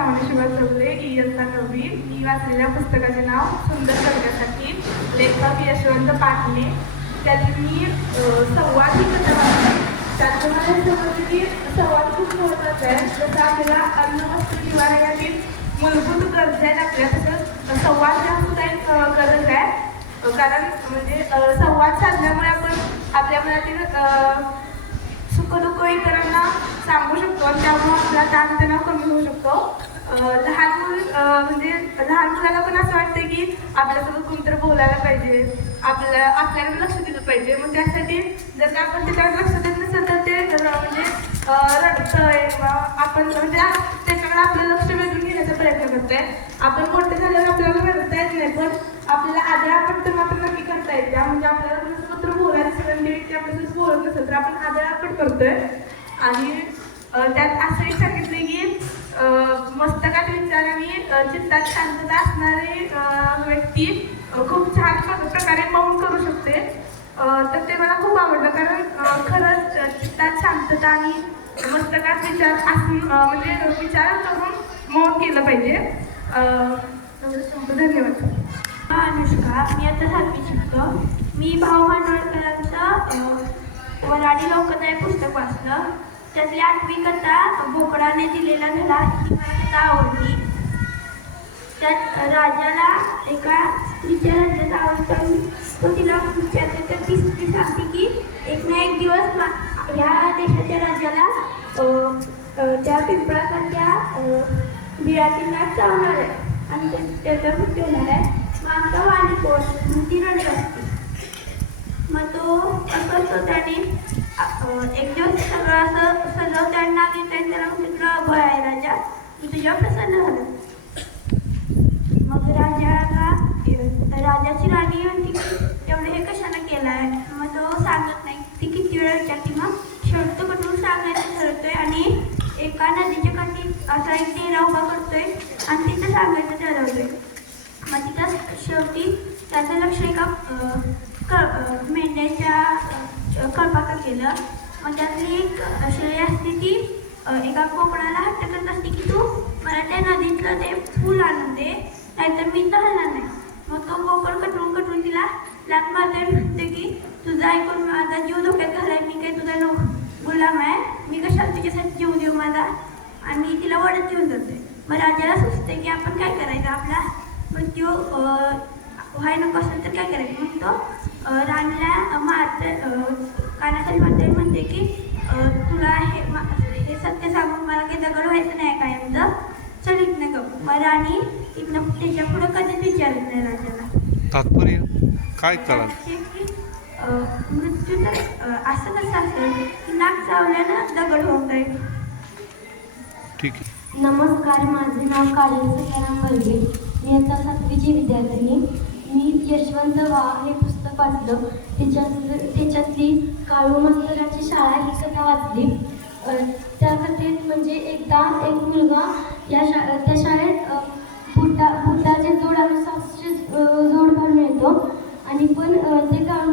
श्रावणी शिवाय चौधरी इयत्ता 9वी. मी वाचलेल्या पुस्तकाचे नाव सुंदर स्वर्गासाठी, लेखक यशवंत पाटणे. त्यात मी संवाद ही कथा वाचली. त्यात मला हे समजलं की संवाद खूप महत्त्वाचा आहे. जसं आपल्याला अन्न वस्त्र निवारा यातील मूलभूत गरजा आहेत आपल्या, तसंच संवाद हा सुद्धा एक गरज आहे. कारण म्हणजे संवाद साधल्यामुळे आपण आपल्या मनातील सुखदुःख इतरांना सांगू शकतो आणि त्यामुळे आपला ताणतणाव कमी होऊ शकतो. लहान मुलाला पण असं वाटतं की आपल्यासोबत कोणतरी बोलायला पाहिजे, आपल्याकडे लक्ष दिलं पाहिजे. मग त्यासाठी जर का आपण त्याच्याकडे लक्ष देत नसेल तर ते रडतंय किंवा आपण म्हणजे त्याच्याकडे आपलं लक्ष वेधून घेण्याचा प्रयत्न करतोय. आपण मोठे झाल्यावर आपल्याला रडता येत नाही, पण आपल्याला आदळ आपण तर मात्र नक्की करता येते. म्हणजे आपल्याला कोणासोबत बोलायला असेल ते आपल्यासोबत बोलत नसेल तर आपण आदळ आपण करतोय. आणि त्यात असंही सांगितले की मस्तकात विचार आणि चित्तात शांतता असणारी व्यक्ती खूप छान प्रकारे मौन करू शकते. तर ते मला खूप आवडलं, कारण खरंच चित्तात शांतता आणि मस्तकात विचार म्हणजे विचार करून मौन केलं पाहिजे. धन्यवाद. अनुष्का, मी आता 7वी शिकतो. मी भाऊ मांडवळकरांचं वऱ्हाडी लोकदाय पुस्तक वाचलं. त्यातली 8वी कथा बोकडाने दिलेला धडा ही मला कथा आवडली. त्यात राजाला एका स्त्रीच्या राज्यात आवडतं, तो तिला विचारते तर ती स्त्री सांगते की एक ना एक दिवस ह्या देशाच्या राजाला त्या पिंपळासारख्या बिळाची नाट चावणार आहे आणि त्याचा मृत्यू होणार आहे. मग आमचा वाणी कोण ती रडत असते. मग तो असं त्याने एक दिवस सगळं असं सजवताना त्याला मित्र भय आहे राजा, तुझ्या प्रसन्न झालं. मग राजाची राणी म्हणते की तेवढं हे कशाला केलं आहे. मग तो सांगत नाही. ती किती वेळा विचारते. मग शेवटी कठून सांगायचं ठरवतोय आणि एका नदीच्या काठी असा एक डेरा उभा करतोय आणि तिथं सांगायचं ठरवतोय. मग तिथं शेवटी त्याचं लक्ष एका मेंढ्याच्या कळपाका केलं. मग त्यातली एक शेळी असते ती एका कोकणाला हट्ट करत असते की तू मला त्या नदीतलं ते फूल आणून दे, नाहीतर मी तर हलणार नाही. मग तो कोकण कटून तिला लात मारतोय, म्हणते की तुझं ऐकून माझा जीव धोक्यात घालाय, मी काही तुझा गुलाम आहे, मी कशाला तुझ्यासाठी जीव देऊ माझा. आणि तिला वडत घेऊन जातोय. मग राजाला सुचते की आपण काय करायचं, आपला मृत्यू व्हाय नको असेल तर काय करायचं. मग तो राणीला कानाखाली मारते, म्हणते की तुला हे सत्य सांगून मला काही दगड व्हायचं नाही कायमचं, चल इथनं गप. मग राणी इथनं त्याच्या पुढं कधीच विचारत नाही राजाला. तात्पर्य काय कळलं मृत्यू तर असं कसं असेल की नाक चावल्यानं दगड होऊन जाईल. ठीक आहे. नमस्कार, माझे नाव काजल सखाराम वर्गे. मी आता 7वीची विद्यार्थिनी. मी यशवंत वा हे पुस्तक वाचलं. त्याच्यातली काळू मास्तराची शाळा ही कथा वाचली. त्या कथेत म्हणजे एकदा एक मुलगा त्या शाळेत बुटाचे जोड आणि सॉक्सचे जोड घालून येतो आणि पण ते काळू